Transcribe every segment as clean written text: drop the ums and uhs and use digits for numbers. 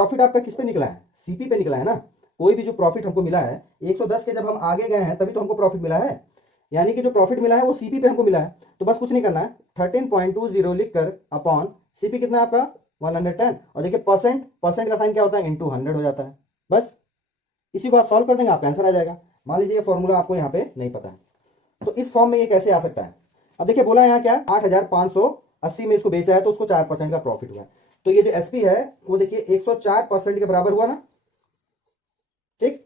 Profit आपका किस पे निकला है? सीपी पे निकला है ना। कोई भी जो प्रॉफिट हमको मिला है 110 के जब हम आगे गए हैं तभी तो हमको प्रॉफिट मिला है, यानी कि जो प्रॉफिट मिला है वो सीपी पे हमको मिला है। तो बस कुछ नहीं करना है, 13.20 लिखकर अपॉन सीपी कितना है आपका 110, और देखिए परसेंट, परसेंट का साइन क्या होता है, इंटू 100 हो जाता है। बस इसी को आप सॉल्व कर देंगे, आपका आंसर आ जाएगा। मान लीजिए ये फॉर्मूला आपको यहाँ पे नहीं पता है, तो इस फॉर्म में ये कैसे आ सकता है? अब देखिए बोला यहाँ क्या, 8,580 में इसको बेचा है तो उसको 4% का प्रॉफिट हुआ है। तो ये जो एसपी है वो देखिए 104% के बराबर हुआ ना, ठीक।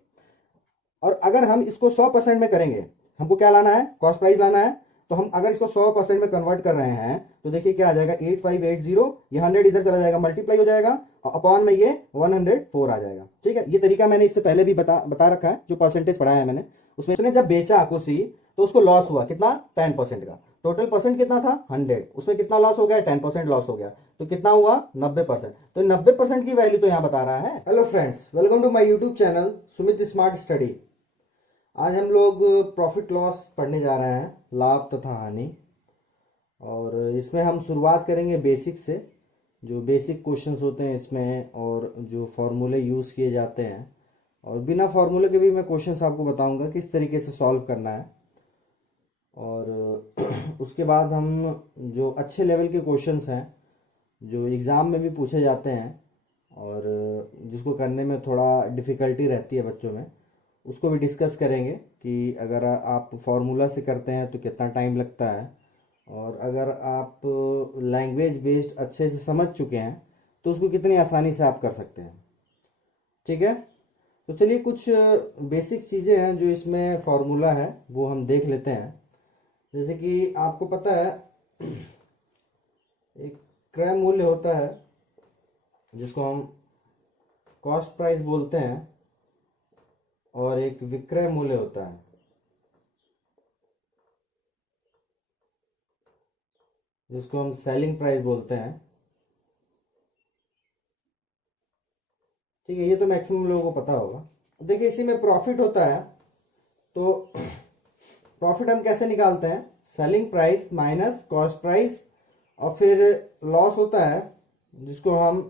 और अगर हम इसको 100% में करेंगे, हमको क्या लाना है, कॉस्ट प्राइस लाना है। तो हम अगर इसको 100% में कन्वर्ट कर रहे हैं तो देखिए क्या आ जाएगा, 8580, ये 100 इधर चला जाएगा, मल्टीप्लाई हो जाएगा, और अपॉन में ये 104 आ जाएगा। ठीक है, ये तरीका मैंने इससे पहले भी बता रखा है, जो परसेंटेज पढ़ाया है मैंने उसमें। उसने जब बेचा कुर्सी तो उसको लॉस हुआ कितना, 10% का। टोटल परसेंट कितना था, 100, उसमें कितना लॉस हो गया, 10% लॉस हो गया, तो कितना हुआ, 90%। तो 90% की वैल्यू तो यहाँ बता रहा है। Hello friends, welcome to my YouTube channel Sumit smart study. आज हम लोग प्रॉफिट लॉस पढ़ने जा रहे हैं, लाभ तथा हानि। और इसमें हम शुरुआत करेंगे बेसिक से, जो बेसिक क्वेश्चंस होते हैं इसमें, और जो फॉर्मूले यूज़ किए जाते हैं, और बिना फॉर्मूले के भी मैं क्वेश्चंस आपको बताऊंगा किस तरीके से सॉल्व करना है। और उसके बाद हम जो अच्छे लेवल के क्वेश्चंस हैं जो एग्ज़ाम में भी पूछे जाते हैं और जिसको करने में थोड़ा डिफ़िकल्टी रहती है बच्चों में, उसको भी डिस्कस करेंगे कि अगर आप फार्मूला से करते हैं तो कितना टाइम लगता है, और अगर आप लैंग्वेज बेस्ड अच्छे से समझ चुके हैं तो उसको कितनी आसानी से आप कर सकते हैं। ठीक है, तो चलिए कुछ बेसिक चीज़ें हैं जो इसमें फार्मूला है वो हम देख लेते हैं। जैसे कि आपको पता है एक क्रय मूल्य होता है जिसको हम कॉस्ट प्राइस बोलते हैं, और एक विक्रय मूल्य होता है जिसको हम सेलिंग प्राइस बोलते हैं। ठीक है, ये तो मैक्सिमम लोगों को पता होगा। देखिए इसी में प्रॉफिट होता है, तो प्रॉफिट हम कैसे निकालते हैं, selling price minus cost price, और फिर लॉस होता है जिसको हम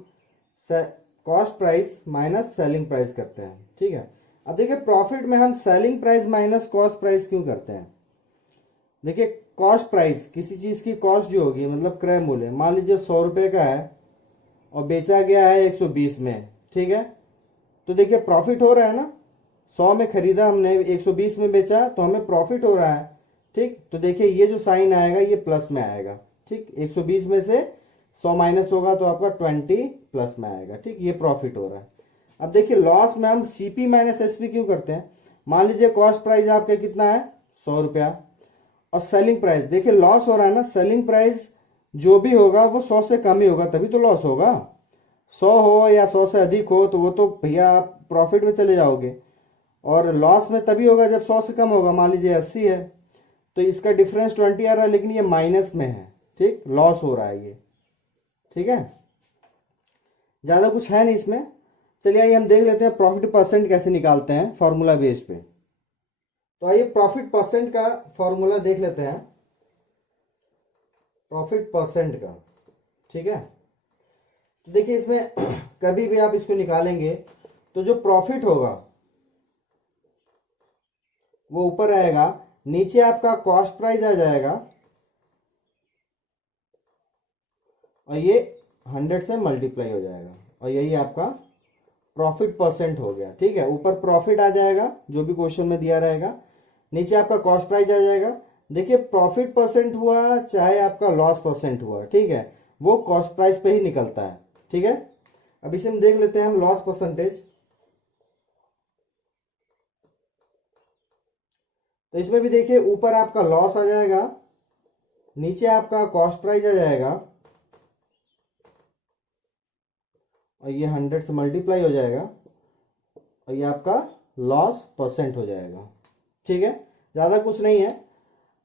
cost price minus selling price करते हैं। ठीक है, अब देखिए प्रॉफिट में हम selling price minus cost price क्यों करते हैं? देखिए कॉस्ट प्राइस किसी चीज की कॉस्ट जो होगी, मतलब क्रय मूल्य, मान लीजिए 100 रुपए का है और बेचा गया है 120 में। ठीक है, तो देखिए प्रॉफिट हो रहा है ना, 100 में खरीदा हमने, 120 में बेचा, तो हमें प्रॉफिट हो रहा है। ठीक, तो देखिए ये जो साइन आएगा ये प्लस में आएगा। ठीक, 120 में से 100 माइनस होगा तो आपका 20 प्लस में आएगा। ठीक, ये प्रॉफिट हो रहा है। अब देखिए लॉस में हम सीपी माइनस एसपी क्यों करते हैं? मान लीजिए कॉस्ट प्राइस आपका कितना है, 100 रुपया, और सेलिंग प्राइस, देखिए लॉस हो रहा है ना, सेलिंग प्राइस जो भी होगा वो 100 से कम ही होगा तभी तो लॉस होगा। 100 हो या 100 से अधिक हो तो वो तो भैया आप प्रॉफिट में चले जाओगे, और लॉस में तभी होगा जब 100 से कम होगा। मान लीजिए 80 है तो इसका डिफरेंस 20 आ रहा है, लेकिन ये माइनस में है। ठीक, लॉस हो रहा है ये। ठीक है, ज़्यादा कुछ है नहीं इसमें। चलिए आइए हम देख लेते हैं प्रॉफिट परसेंट कैसे निकालते हैं फॉर्मूला बेस पे। तो आइए प्रॉफिट परसेंट का फॉर्मूला देख लेते हैं, प्रॉफिट परसेंट का। ठीक है, तो देखिए इसमें कभी भी आप इसको निकालेंगे तो जो प्रॉफिट होगा वो ऊपर आएगा, नीचे आपका कॉस्ट प्राइस आ जाएगा, और ये 100 से मल्टीप्लाई हो जाएगा, और यही आपका प्रॉफिट परसेंट हो गया। ठीक है, ऊपर प्रॉफिट आ जाएगा जो भी क्वेश्चन में दिया रहेगा, नीचे आपका कॉस्ट प्राइस आ जाएगा। देखिए प्रॉफिट परसेंट हुआ चाहे आपका लॉस परसेंट हुआ, ठीक है, वो कॉस्ट प्राइस पे ही निकलता है। ठीक है, अब इसे हम देख लेते हैं हम लॉस परसेंटेज। तो इसमें भी देखिए ऊपर आपका लॉस आ जाएगा, नीचे आपका कॉस्ट प्राइस आ जाएगा, और ये 100 से मल्टीप्लाई हो जाएगा, और ये आपका लॉस परसेंट हो जाएगा। ठीक है, ज़्यादा कुछ नहीं है,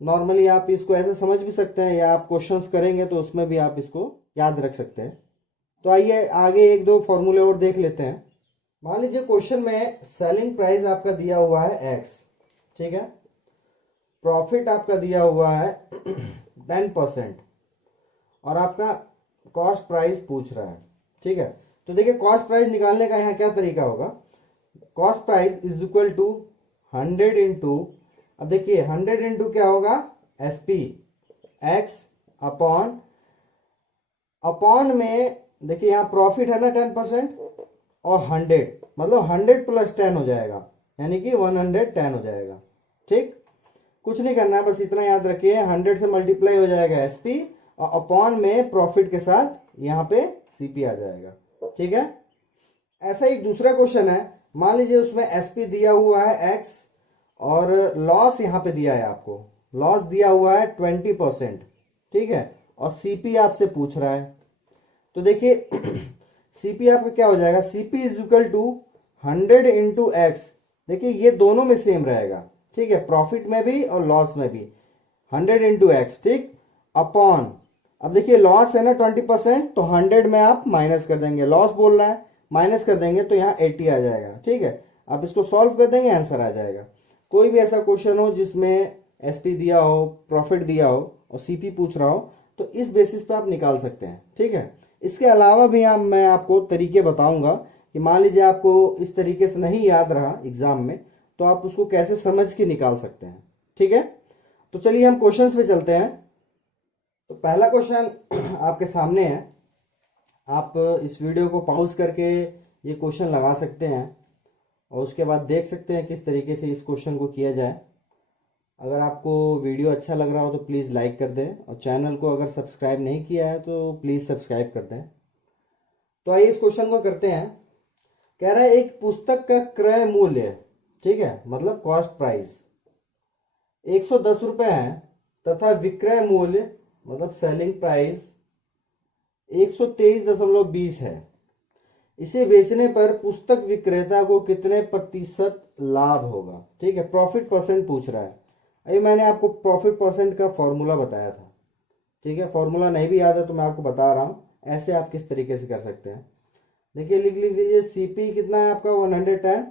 नॉर्मली आप इसको ऐसे समझ भी सकते हैं, या आप क्वेश्चंस करेंगे तो उसमें भी आप इसको याद रख सकते हैं। तो आइए आगे एक दो फॉर्मूले और देख लेते हैं। मान लीजिए क्वेश्चन में सेलिंग प्राइस आपका दिया हुआ है x, ठीक है, प्रॉफिट आपका दिया हुआ है 10%, और आपका कॉस्ट प्राइस पूछ रहा है। ठीक है, तो देखिए कॉस्ट प्राइस निकालने का यहाँ क्या तरीका होगा, cost price is equal to 100 into, अब देखिए 100 इंटू क्या होगा, SP एक्स अपॉन, अपॉन में देखिए यहाँ प्रॉफिट है ना 10% और 100, मतलब 100 प्लस 10 हो जाएगा, यानी कि 110 हो जाएगा। ठीक, कुछ नहीं करना है, बस इतना याद रखिए 100 से मल्टीप्लाई हो जाएगा SP और अपॉन में प्रॉफिट के साथ यहाँ पे CP आ जाएगा। ठीक है, ऐसा एक दूसरा क्वेश्चन है, मान लीजिए उसमें SP दिया हुआ है X और लॉस यहाँ पे दिया है, आपको लॉस दिया हुआ है 20%। ठीक है, और CP आपसे पूछ रहा है, तो देखिए CP आपका क्या हो जाएगा, CP is equal to 100 into x, देखिए ये दोनों में सेम रहेगा। ठीक है, प्रॉफिट में भी और लॉस में भी 100 इंटू एक्स। ठीक, अपॉन, अब देखिए लॉस है ना 20%, तो 100 में आप माइनस कर देंगे, लॉस बोल रहा है माइनस कर देंगे तो यहाँ 80 आ जाएगा। ठीक है, आप इसको सॉल्व कर देंगे, आंसर आ जाएगा। कोई भी ऐसा क्वेश्चन हो जिसमें SP दिया हो, प्रॉफिट दिया हो और CP पूछ रहा हो, तो इस बेसिस पे आप निकाल सकते हैं। ठीक है, इसके अलावा भी मैं आपको तरीके बताऊंगा कि मान लीजिए आपको इस तरीके से नहीं याद रहा एग्जाम में, तो आप उसको कैसे समझ के निकाल सकते हैं। ठीक है, तो चलिए हम क्वेश्चंस पे चलते हैं। तो पहला क्वेश्चन आपके सामने है, आप इस वीडियो को पॉज करके ये क्वेश्चन लगा सकते हैं और उसके बाद देख सकते हैं किस तरीके से इस क्वेश्चन को किया जाए। अगर आपको वीडियो अच्छा लग रहा हो तो प्लीज़ लाइक कर दें और चैनल को अगर सब्सक्राइब नहीं किया है तो प्लीज़ सब्सक्राइब कर दें। तो आइए इस क्वेश्चन को करते हैं। कह रहा है एक पुस्तक का क्रय मूल्य, ठीक है, मतलब कॉस्ट प्राइस 110 रुपये है तथा विक्रय मूल्य मतलब सेलिंग प्राइस 123.20 है। इसे बेचने पर पुस्तक विक्रेता को कितने प्रतिशत लाभ होगा। ठीक है, प्रॉफिट परसेंट पूछ रहा है। अभी मैंने आपको प्रॉफिट परसेंट का फॉर्मूला बताया था। ठीक है, फॉर्मूला नहीं भी याद है तो मैं आपको बता रहा हूँ, ऐसे आप किस तरीके से कर सकते हैं। देखिए लिख लीजिए, CP कितना है आपका 110,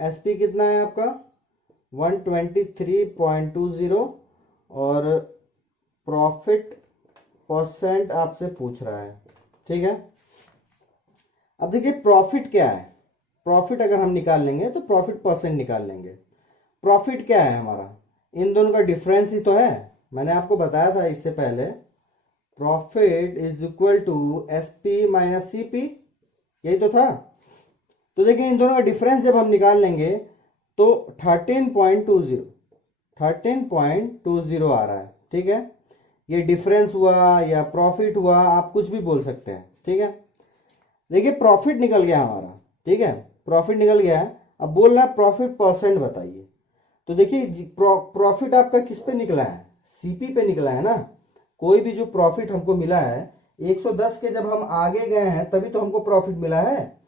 SP कितना है आपका 123.20 और प्रॉफिट परसेंट आपसे पूछ रहा है। ठीक है, अब देखिए प्रॉफिट क्या है, प्रॉफिट अगर हम निकाल लेंगे तो प्रॉफिट परसेंट निकाल लेंगे। प्रॉफिट क्या है हमारा, इन दोनों का डिफरेंस ही तो है, मैंने आपको बताया था इससे पहले, profit is equal to SP minus CP, यही तो था। तो देखिए इन दोनों का डिफरेंस जब हम निकाल लेंगे तो 13.20 आ रहा है। ठीक है, ये डिफरेंस हुआ या प्रॉफिट हुआ, आप कुछ भी बोल सकते हैं। ठीक है, देखिए प्रॉफिट निकल गया हमारा। ठीक है, प्रॉफिट निकल गया है, अब बोल रहा है प्रॉफिट परसेंट बताइए। तो देखिए प्रॉफिट आपका किस पे निकला है, CP पे निकला है ना। कोई भी जो प्रॉफिट हमको मिला है 110 के जब हम आगे गए हैं तभी तो हमको प्रॉफिट मिला है,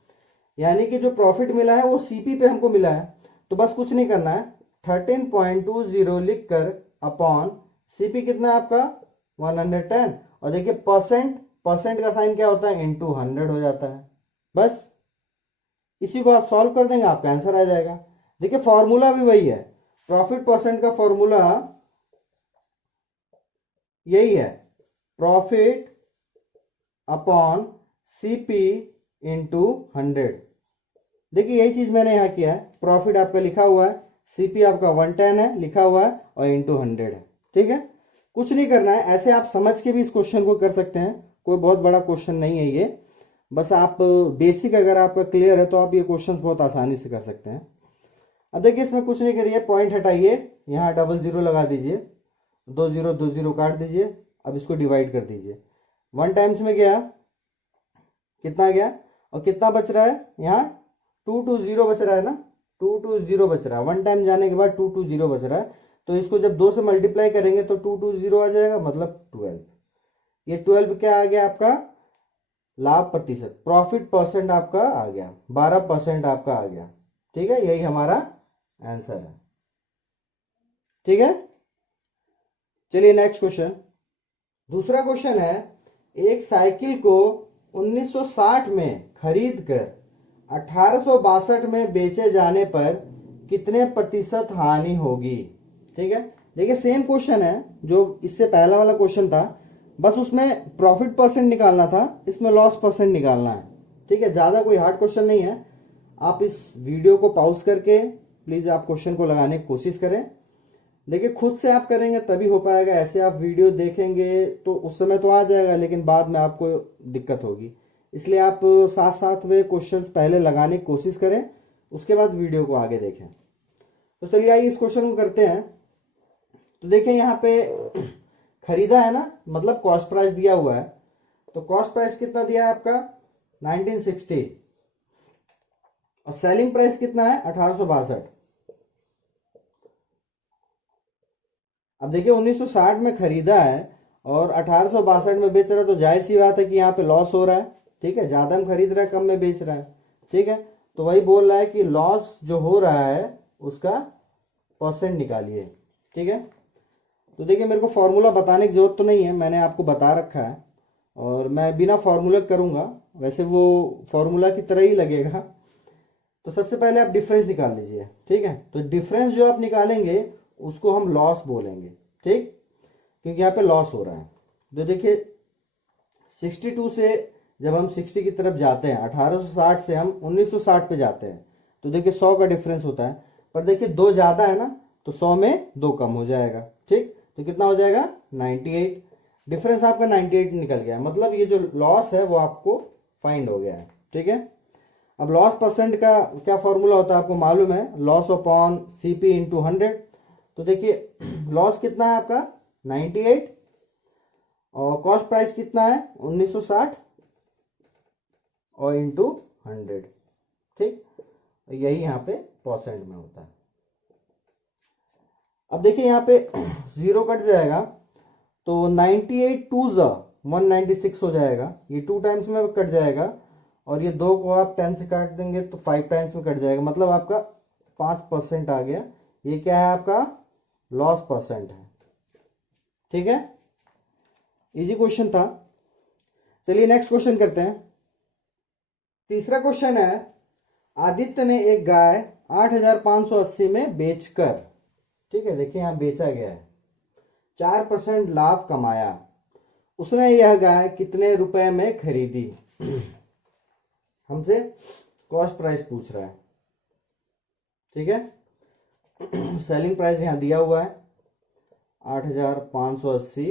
यानी कि जो प्रॉफिट मिला है वो CP पे हमको मिला है। तो बस कुछ नहीं करना है, 13.20 लिख कर अपॉन CP कितना है आपका 110, और देखिए परसेंट, परसेंट का साइन क्या होता है, इंटू 100 हो जाता है। बस इसी को आप सॉल्व कर देंगे, आपका आंसर आ जाएगा। देखिए फॉर्मूला भी वही है, प्रॉफिट परसेंट का फॉर्मूला यही है, प्रॉफिट अपॉन CP इंटू 100। देखिए यही चीज मैंने यहां किया है, प्रॉफिट आपका लिखा हुआ है, CP आपका 110 है लिखा हुआ है और इंटू 100 है। ठीक है, कुछ नहीं करना है, ऐसे आप समझ के भी इस क्वेश्चन को कर सकते हैं, कोई बहुत बड़ा क्वेश्चन नहीं है ये। बस आप बेसिक अगर आपका क्लियर है तो आप ये क्वेश्चंस बहुत आसानी से कर सकते हैं। अब देखिए इसमें कुछ नहीं करिए, पॉइंट हटाइए, यहाँ डबल जीरो लगा दीजिए, 2 0 काट दीजिए, अब इसको डिवाइड कर दीजिए। 1 टाइम्स में गया, कितना गया और कितना बच रहा है, यहाँ 220 बच रहा है ना, 220 बच रहा है। 1 टाइम जाने के बाद 220 बच रहा है, तो इसको जब 2 से मल्टीप्लाई करेंगे तो 220 आ जाएगा, मतलब 12। ये 12 क्या आ गया आपका, लाभ प्रतिशत, प्रॉफिट परसेंट आपका आ गया, 12% आपका आ गया। ठीक है, यही हमारा आंसर है। ठीक है, चलिए नेक्स्ट क्वेश्चन। दूसरा क्वेश्चन है, एक साइकिल को 1960 में खरीद कर 1862 में बेचे जाने पर कितने प्रतिशत हानि होगी। ठीक है, देखिए सेम क्वेश्चन है जो इससे पहला वाला क्वेश्चन था, बस उसमें प्रॉफिट परसेंट निकालना था, इसमें लॉस परसेंट निकालना है। ठीक है, ज़्यादा कोई हार्ड क्वेश्चन नहीं है। आप इस वीडियो को पॉज करके प्लीज़ आप क्वेश्चन को लगाने की कोशिश करें। देखिए खुद से आप करेंगे तभी हो पाएगा, ऐसे आप वीडियो देखेंगे तो उस समय तो आ जाएगा लेकिन बाद में आपको दिक्कत होगी। इसलिए आप साथ साथ में क्वेश्चंस पहले लगाने की कोशिश करें, उसके बाद वीडियो को आगे देखें। तो चलिए आइए इस क्वेश्चन को करते हैं। तो देखिए यहाँ पे खरीदा है ना, मतलब कॉस्ट प्राइस दिया हुआ है। तो कॉस्ट प्राइस कितना दिया है आपका 1960 और सेलिंग प्राइस कितना है 1862। अब देखिए 1960 में खरीदा है और 1862 में बेच रहा है, तो जाहिर सी बात है कि यहाँ पे लॉस हो रहा है। ठीक है, ज्यादा में खरीद रहा है, कम में बेच रहा है। ठीक है, तो वही बोल रहा है कि लॉस जो हो रहा है उसका परसेंट निकालिए। ठीक है, तो देखिए मेरे को फॉर्मूला बताने की जरूरत तो नहीं है, मैंने आपको बता रखा है और मैं बिना फॉर्मूला करूंगा, वैसे वो फॉर्मूला की तरह ही लगेगा। तो सबसे पहले आप डिफरेंस निकाल लीजिए। ठीक है, तो डिफरेंस जो आप निकालेंगे उसको हम लॉस बोलेंगे। ठीक, क्योंकि यहाँ पे लॉस हो रहा है। तो देखिए 62 से जब हम 60 की तरफ जाते हैं, 1860 से हम 1960 पे जाते हैं, तो देखिए 100 का डिफरेंस होता है। पर देखिए 2 ज्यादा है ना, तो 100 में 2 कम हो जाएगा। ठीक, तो कितना हो जाएगा 98। डिफरेंस आपका 98 निकल गया है, मतलब ये जो लॉस है वो आपको फाइंड हो गया है। ठीक है, अब लॉस परसेंट का क्या फॉर्मूला होता है आपको मालूम है, लॉस अपॉन सीपी इंटू 100। तो देखिए लॉस कितना है आपका 98 और कॉस्ट प्राइस कितना है 1960 और इंटू 100। ठीक, यही यहाँ पे परसेंट में होता है। अब देखिए यहाँ पे 0 कट जाएगा तो 98 टू ज़ा 196 हो जाएगा, ये 2 टाइम्स में कट जाएगा और ये 2 को आप 10 से काट देंगे तो 5 टाइम्स में कट जाएगा, मतलब आपका 5% आ गया। ये क्या है आपका लॉस परसेंट है। ठीक है, इजी क्वेश्चन था। चलिए नेक्स्ट क्वेश्चन करते हैं। तीसरा क्वेश्चन है, आदित्य ने एक गाय 8580 में बेचकर, ठीक है देखिए यहां बेचा गया है, 4% लाभ कमाया। उसने यह गाय कितने रुपए में खरीदी? हमसे कॉस्ट प्राइस पूछ रहा है। ठीक है, सेलिंग प्राइस यहां दिया हुआ है 8580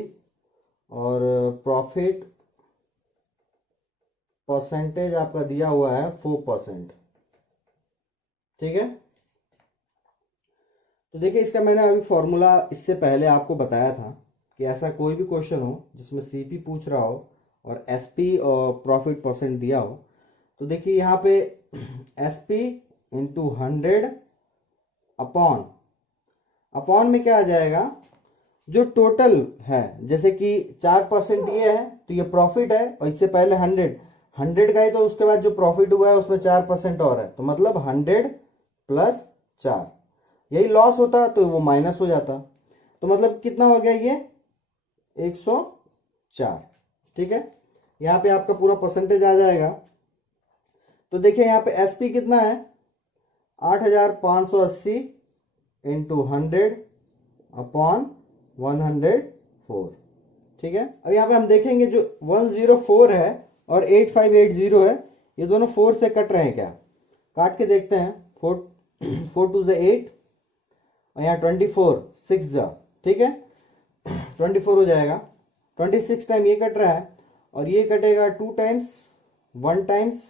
और प्रॉफिट परसेंटेज आपका दिया हुआ है 4%। ठीक है, तो देखिए इसका मैंने अभी फॉर्मूला इससे पहले आपको बताया था कि ऐसा कोई भी क्वेश्चन हो जिसमें सीपी पूछ रहा हो और एसपी और प्रॉफिट परसेंट दिया हो, तो देखिए यहाँ पे एसपी इंटू 100 अपॉन, अपॉन में क्या आ जाएगा जो टोटल है, जैसे कि 4% ये है तो ये प्रॉफिट है और इससे पहले 100 का ही, तो उसके बाद जो प्रॉफिट हुआ है उसमें 4% और है, तो मतलब 100 प्लस 4, यही लॉस होता तो वो माइनस हो जाता, तो मतलब कितना हो गया ये 104। ठीक है, यहाँ पे आपका पूरा परसेंटेज आ जाएगा। तो देखिए यहाँ पे एसपी कितना है 8580 इंटू 100 अपॉन 104। ठीक है, अब यहाँ पे हम देखेंगे जो 104 है और 8580 है, ये दोनों 4 से कट रहे हैं क्या, काट के देखते हैं। 4 2 से 8 और यहाँ 24 6 जा, ठीक है 24 हो जाएगा। 26 टाइम ये कट रहा है और ये कटेगा 2 टाइम्स, 1 टाइम्स,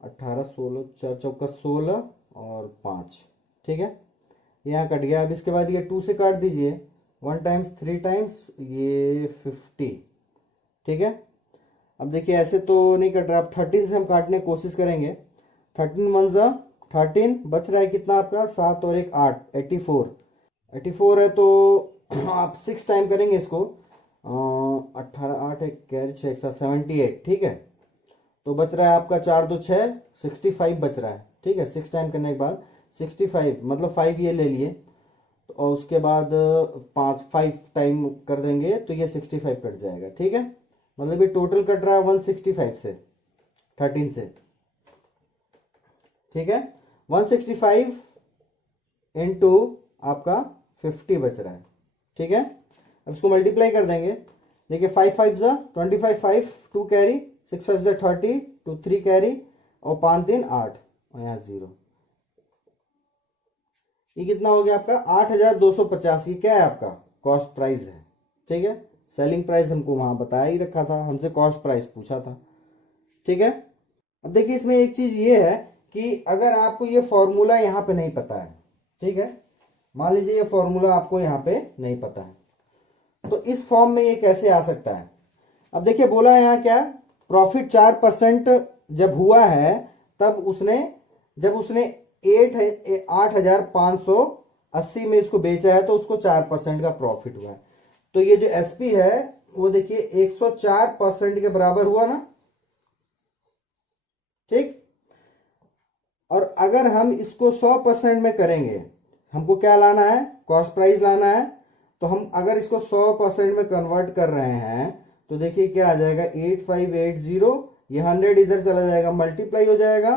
18 16 4 चौका 16 और 5। ठीक है, यहाँ कट गया। अब इसके बाद ये 2 से काट दीजिए, 1 टाइम्स 3 टाइम्स ये 50। ठीक है, अब देखिए ऐसे तो नहीं कट रहा, अब 13 से हम काटने की कोशिश करेंगे। 13 1 जा 13, बच रहा है कितना आपका 7 और 1 8, 84 है। तो आप 6 टाइम करेंगे इसको, 18 8 1 कैरी 6 78। ठीक है, तो बच रहा है आपका 4 2 6 65 बच रहा है। ठीक है, 6 टाइम करने के बाद 65, मतलब 5 ये ले लिए और उसके बाद 5 टाइम कर देंगे तो ये 65 कट जाएगा। ठीक है, मतलब ये टोटल कट रहा है 165 से 13 से। ठीक है, 165 इंटू आपका 50 बच रहा है। ठीक है, अब इसको मल्टीप्लाई कर देंगे। देखिए 5 5 जा 25, 5 2 कैरी 6 5 से 30, 2 3 कैरी और 5 3 8 और यहाँ 0। ये कितना हो गया आपका 8,250। ये क्या है आपका कॉस्ट प्राइस है, ठीक है। सेलिंग प्राइस हमको वहां बताया ही रखा था, हमसे कॉस्ट प्राइस पूछा था, ठीक है। अब देखिए इसमें एक चीज ये है कि अगर आपको ये फॉर्मूला यहाँ पे नहीं पता है, ठीक है, मान लीजिए ये फॉर्मूला आपको यहाँ पे नहीं पता है, तो इस फॉर्म में ये कैसे आ सकता है। अब देखिए बोला यहाँ क्या, प्रॉफिट 4% जब हुआ है तब जब उसने 8,580 में इसको बेचा है तो उसको 4% का प्रॉफिट हुआ है। तो ये जो एसपी है वो देखिए 104% के बराबर हुआ ना, ठीक। और अगर हम इसको 100% में करेंगे, हमको क्या लाना है, कॉस्ट प्राइस लाना है, तो हम अगर इसको 100% में कन्वर्ट कर रहे हैं तो देखिए क्या आ जाएगा 8580, ये 100 इधर चला जाएगा, मल्टीप्लाई हो जाएगा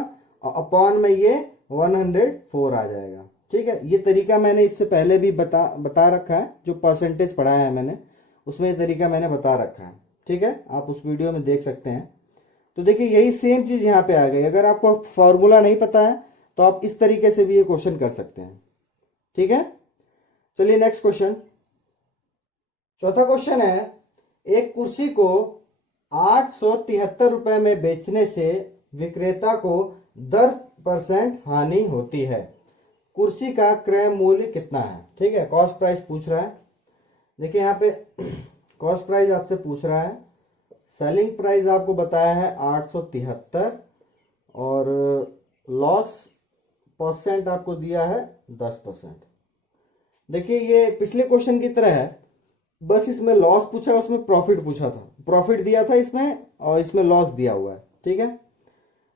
और अपॉन में ये 104 आ जाएगा, ठीक है। ये तरीका मैंने इससे पहले भी बता रखा है, जो परसेंटेज पढ़ाया है मैंने उसमें ये तरीका मैंने बता रखा है, ठीक है, आप उस वीडियो में देख सकते हैं। तो देखिए यही सेम चीज यहाँ पे आ गई। अगर आपको फॉर्मूला नहीं पता है तो आप इस तरीके से भी ये क्वेश्चन कर सकते हैं, ठीक है। चलिए नेक्स्ट क्वेश्चन, चौथा क्वेश्चन है, एक कुर्सी को 873 रुपए में बेचने से विक्रेता को 10% हानि होती है, कुर्सी का क्रय मूल्य कितना है, ठीक है। कॉस्ट प्राइस पूछ रहा है, देखिए यहाँ पे कॉस्ट प्राइस आपसे पूछ रहा है, सेलिंग प्राइस आपको बताया है 873 और लॉस परसेंट आपको दिया है 10%। देखिए ये पिछले क्वेश्चन की तरह है, बस इसमें लॉस पूछा, उसमें प्रॉफिट पूछा था, प्रॉफिट दिया था इसमें और इसमें लॉस दिया हुआ है, ठीक है।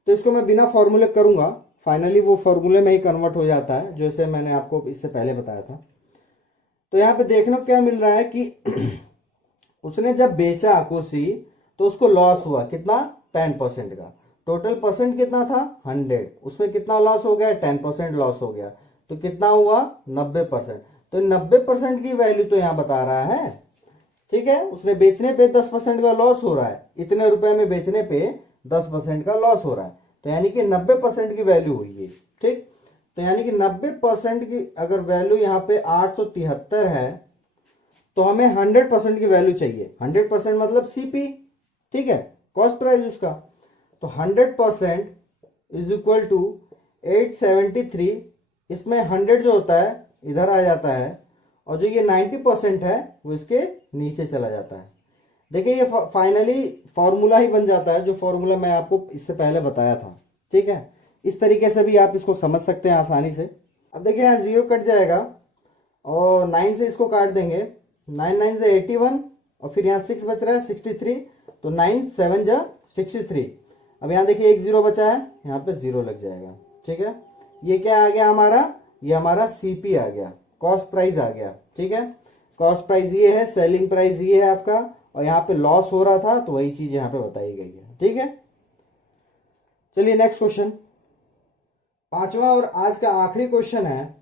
तो इसको मैं बिना फॉर्मूले करूंगा, फाइनली वो फॉर्मूले में ही कन्वर्ट हो जाता है, जैसे मैंने आपको इससे पहले बताया था। तो यहाँ पे देखना क्या मिल रहा है कि उसने जब बेचा कुर्सी तो उसको लॉस हुआ कितना, 10% का। टोटल परसेंट कितना था 100, उसमें कितना लॉस हो गया, 10% लॉस हो गया, तो कितना हुआ 90%। तो 90% की वैल्यू तो यहाँ बता रहा है, ठीक है। उसने बेचने पे 10% का लॉस हो रहा है, इतने रुपए में बेचने पे 10% का लॉस हो रहा है, तो यानी कि 90% की वैल्यू हुई है, ठीक। तो यानी कि 90% की अगर वैल्यू यहाँ पे 873 है तो हमें 100% की वैल्यू चाहिए। 100% मतलब सीपी, ठीक है, कॉस्ट प्राइस उसका। तो 100% इज इक्वल टू 873, इसमें 100 जो होता है इधर आ जाता है और जो ये 90% है वो इसके नीचे चला जाता है। देखिए ये फाइनली फॉर्मूला ही बन जाता है, जो फॉर्मूला मैं आपको इससे पहले बताया था, ठीक है। इस तरीके से भी आप इसको समझ सकते हैं आसानी से। अब देखिए यहाँ 0 कट जाएगा और 9 से इसको काट देंगे, 9 9 से 81 और फिर यहाँ 6 बच रहा है 63, तो 9 7 जा 63। अब यहाँ देखिए एक 0 बचा है, यहाँ पे 0 लग जाएगा, ठीक है। ये क्या आ गया हमारा, ये हमारा सीपी आ गया, कॉस्ट प्राइस आ गया, ठीक है। कॉस्ट प्राइस ये है, सेलिंग प्राइस ये है आपका, और यहाँ पे लॉस हो रहा था तो वही चीज यहाँ पे बताई गई है, ठीक है। चलिए नेक्स्ट क्वेश्चन, पांचवा और आज का आखिरी क्वेश्चन है,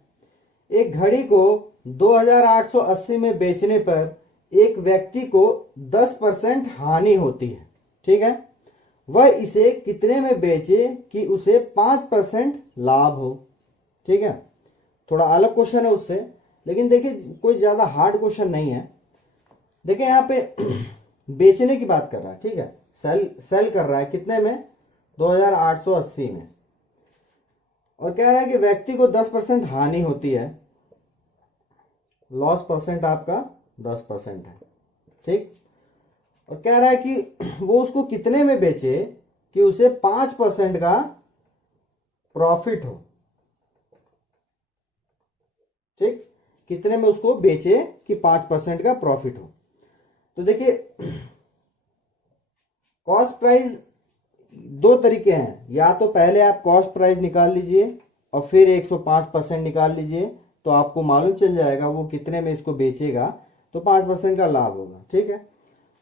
एक घड़ी को 2880 में बेचने पर एक व्यक्ति को 10% हानि होती है, ठीक है। वह इसे कितने में बेचे कि उसे 5% लाभ हो, ठीक है। थोड़ा अलग क्वेश्चन है उससे, लेकिन देखिए कोई ज्यादा हार्ड क्वेश्चन नहीं है। देखिए यहाँ पे बेचने की बात कर रहा है, ठीक है, सेल कर रहा है कितने में, 2880 में, और कह रहा है कि व्यक्ति को 10% हानि होती है, लॉस परसेंट आपका 10% है, ठीक। और कह रहा है कि वो उसको कितने में बेचे कि उसे 5% का प्रॉफिट हो, ठीक, कितने में उसको बेचे कि 5% का प्रॉफिट हो। तो देखिए कॉस्ट प्राइस दो तरीके हैं, या तो पहले आप कॉस्ट प्राइस निकाल लीजिए और फिर 105% निकाल लीजिए, तो आपको मालूम चल जाएगा वो कितने में इसको बेचेगा तो 5% का लाभ होगा, ठीक है।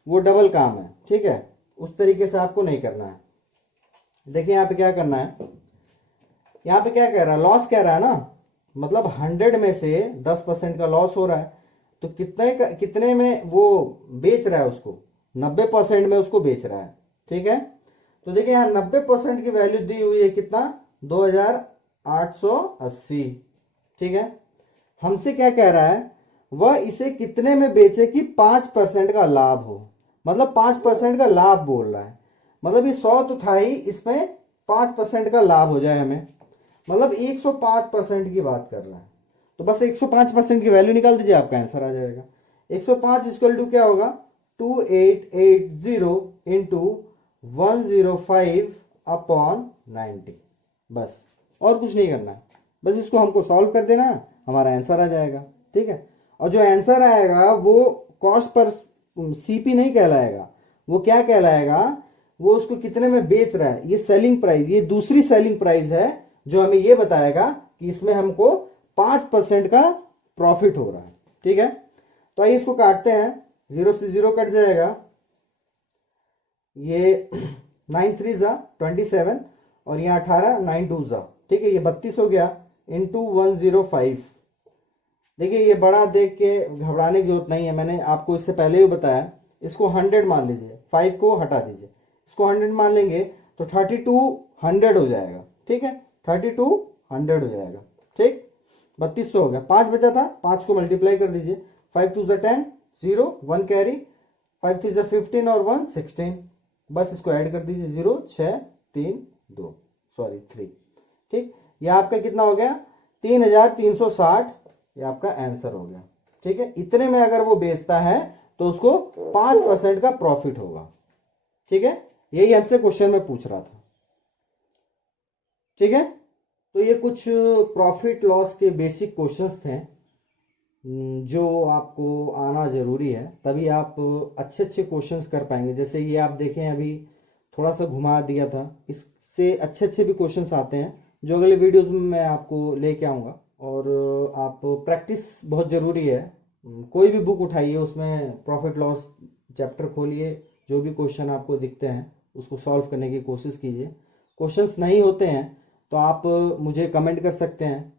वो डबल काम है, ठीक है, उस तरीके से आपको नहीं करना है। देखिए यहाँ पे क्या करना है, यहाँ पे क्या कह रहा है, लॉस कह रहा है ना, मतलब 100 में से 10% का लॉस हो रहा है, तो कितने में वो बेच रहा है, उसको 90% में उसको बेच रहा है, ठीक है। तो देखिए यहाँ 90% की वैल्यू दी हुई है कितना, 2880। ठीक है, हमसे क्या कह रहा है, वह इसे कितने में बेचे कि 5% का लाभ हो। मतलब 5% का लाभ बोल रहा है, मतलब ये 100 तो था ही, इसमें 5% का लाभ हो जाए हमें, मतलब 105% की बात कर रहा है। तो बस 105% की वैल्यू निकाल दीजिए, आपका आंसर आ जाएगा। 105 इक्वल टू क्या होगा, 2880 इंटू 105 अपॉन 90। बस और कुछ नहीं करना, बस इसको हमको सॉल्व कर देना, हमारा आंसर आ जाएगा। ठीक है, और जो आंसर आएगा वो कॉस्ट पर सीपी नहीं कहलाएगा, वो क्या कहलाएगा, वो उसको कितने में बेच रहा है, ये सेलिंग प्राइस, ये दूसरी सेलिंग प्राइस है जो हमें ये बताएगा कि इसमें हमको 5% का प्रॉफिट हो रहा है। ठीक है, तो आइए इसको काटते हैं, 0 से 0 कट जाएगा, ये 9 3 जा 27 और यहाँ 18, 9 2 जा, ठीक है, ये 32 हो गया इंटू 105। देखिए ये बड़ा देख के घबराने की जरूरत नहीं है, मैंने आपको इससे पहले ही बताया। इसको 100 मान लीजिए, 5 को हटा दीजिए, इसको 100 मान लेंगे तो 3200 हो जाएगा। ठीक है, 3200 हो जाएगा। ठीक, 3200 हो गया, 5 बचा था, 5 को मल्टीप्लाई कर दीजिए, 5 2 10, 0 1 कैरी, 5 3 15 और 1 16, बस इसको ऐड कर दीजिए, 0 6 3 2 सॉरी 3। ठीक, ये आपका कितना हो गया, 3360, ये आपका आंसर हो गया। ठीक है, इतने में अगर वो बेचता है तो उसको 5% का प्रॉफिट होगा। ठीक है, यही हमसे क्वेश्चन में पूछ रहा था। ठीक है, तो ये कुछ प्रॉफिट लॉस के बेसिक क्वेश्चंस थे जो आपको आना ज़रूरी है, तभी आप अच्छे अच्छे क्वेश्चंस कर पाएंगे। जैसे ये आप देखें, अभी थोड़ा सा घुमा दिया था, इससे अच्छे अच्छे भी क्वेश्चंस आते हैं जो अगले वीडियोस में मैं आपको लेके आऊँगा। और आप प्रैक्टिस बहुत ज़रूरी है, कोई भी बुक उठाइए, उसमें प्रॉफिट लॉस चैप्टर खोलिए, जो भी क्वेश्चन आपको दिखते हैं उसको सॉल्व करने की कोशिश कीजिए। क्वेश्चंस नहीं होते हैं तो आप मुझे कमेंट कर सकते हैं,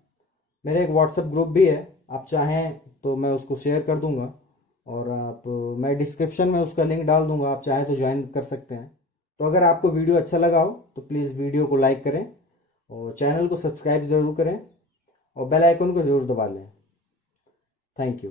मेरा एक व्हाट्सएप ग्रुप भी है, आप चाहें तो मैं उसको शेयर कर दूंगा, और आप मैं डिस्क्रिप्शन में उसका लिंक डाल दूंगा, आप चाहें तो ज्वाइन कर सकते हैं। तो अगर आपको वीडियो अच्छा लगा हो तो प्लीज़ वीडियो को लाइक करें और चैनल को सब्सक्राइब ज़रूर करें और बेल आइकन को ज़रूर दबा लें। Thank you.